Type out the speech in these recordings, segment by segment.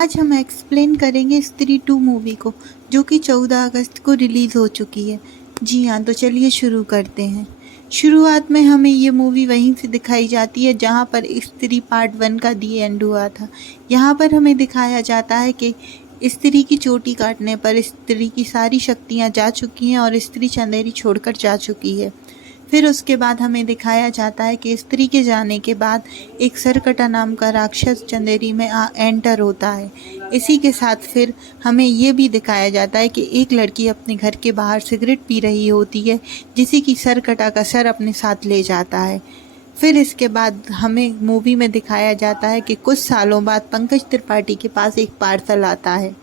आज हम एक्सप्लेन करेंगे स्त्री 2 मूवी को, जो कि 14 अगस्त को रिलीज़ हो चुकी है। जी हाँ, तो चलिए शुरू करते हैं। शुरुआत में हमें ये मूवी वहीं से दिखाई जाती है जहाँ पर स्त्री पार्ट 1 का दी एंड हुआ था। यहाँ पर हमें दिखाया जाता है कि स्त्री की चोटी काटने पर स्त्री की सारी शक्तियाँ जा चुकी हैं और स्त्री चंदेरी छोड़कर जा चुकी है। फिर उसके बाद हमें दिखाया जाता है कि स्त्री के जाने के बाद एक सरकटा नाम का राक्षस चंदेरी में एंटर होता है। इसी के साथ फिर हमें ये भी दिखाया जाता है कि एक लड़की अपने घर के बाहर सिगरेट पी रही होती है, जिसे कि सरकटा का सर अपने साथ ले जाता है। फिर इसके बाद हमें मूवी में दिखाया जाता है कि कुछ सालों बाद पंकज त्रिपाठी के पास एक पार्सल आता है,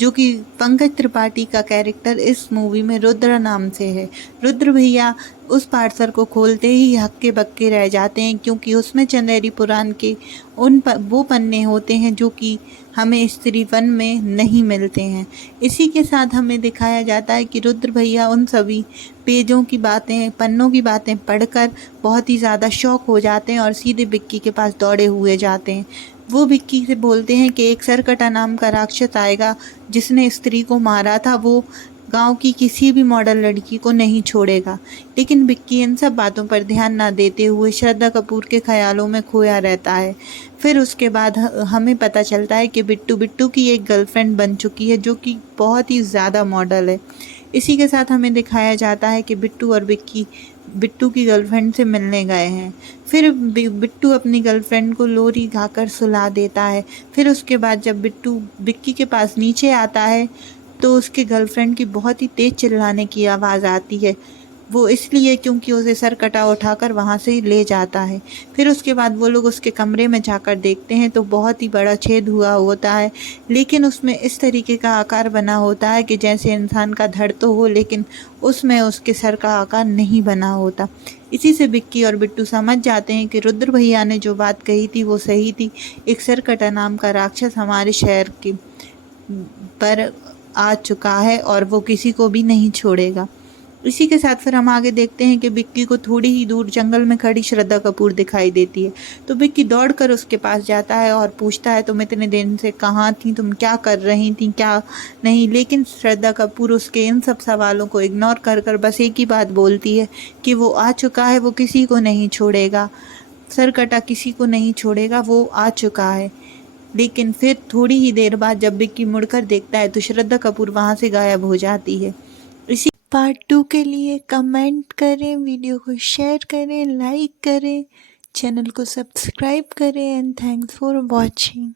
जो कि पंकज त्रिपाठी का कैरेक्टर इस मूवी में रुद्र नाम से है। रुद्र भैया उस पार्सल को खोलते ही हक्के बक्के रह जाते हैं, क्योंकि उसमें चंदेरी पुराण के वो पन्ने होते हैं जो कि हमें स्त्री 1 में नहीं मिलते हैं। इसी के साथ हमें दिखाया जाता है कि रुद्र भैया उन सभी पेजों की बातें, पन्नों की बातें पढ़कर बहुत ही ज़्यादा शॉक हो जाते हैं और सीधे विक्की के पास दौड़े हुए जाते हैं। वो विक्की से बोलते हैं कि एक सरकटा नाम का राक्षस आएगा जिसने स्त्री को मारा था, वो गांव की किसी भी मॉडल लड़की को नहीं छोड़ेगा। लेकिन विक्की इन सब बातों पर ध्यान ना देते हुए श्रद्धा कपूर के ख्यालों में खोया रहता है। फिर उसके बाद हमें पता चलता है कि बिट्टू की एक गर्लफ्रेंड बन चुकी है, जो कि बहुत ही ज़्यादा मॉडल है। इसी के साथ हमें दिखाया जाता है कि बिट्टू और विक्की बिट्टू की गर्लफ्रेंड से मिलने गए हैं। फिर बिट्टू अपनी गर्लफ्रेंड को लोरी गाकर सुला देता है। फिर उसके बाद जब बिट्टू विक्की के पास नीचे आता है तो उसके गर्लफ्रेंड की बहुत ही तेज चिल्लाने की आवाज़ आती है। वो इसलिए क्योंकि उसे सरकटा उठाकर वहाँ से ले जाता है। फिर उसके बाद वो लोग उसके कमरे में जाकर देखते हैं तो बहुत ही बड़ा छेद हुआ होता है, लेकिन उसमें इस तरीके का आकार बना होता है कि जैसे इंसान का धड़ तो हो, लेकिन उसमें उसके सर का आकार नहीं बना होता। इसी से बिक्की और बिट्टू समझ जाते हैं कि रुद्र भैया ने जो बात कही थी वो सही थी। एक सरकटा नाम का राक्षस हमारे शहर के पर आ चुका है और वो किसी को भी नहीं छोड़ेगा। इसी के साथ फिर हम आगे देखते हैं कि बिक्की को थोड़ी ही दूर जंगल में खड़ी श्रद्धा कपूर दिखाई देती है। तो बिक्की दौड़कर उसके पास जाता है और पूछता है, तुम इतने दिन से कहाँ थी, तुम क्या कर रही थी, क्या नहीं। लेकिन श्रद्धा कपूर उसके इन सब सवालों को इग्नोर कर कर बस एक ही बात बोलती है कि वो आ चुका है, वो किसी को नहीं छोड़ेगा, सरकटा किसी को नहीं छोड़ेगा, वो आ चुका है। लेकिन फिर थोड़ी ही देर बाद जब बिक्की मुड़कर देखता है तो श्रद्धा कपूर वहाँ से गायब हो जाती है। इसी पार्ट 2 के लिए कमेंट करें, वीडियो को शेयर करें, लाइक करें, चैनल को सब्सक्राइब करें एंड थैंक्स फॉर वॉचिंग।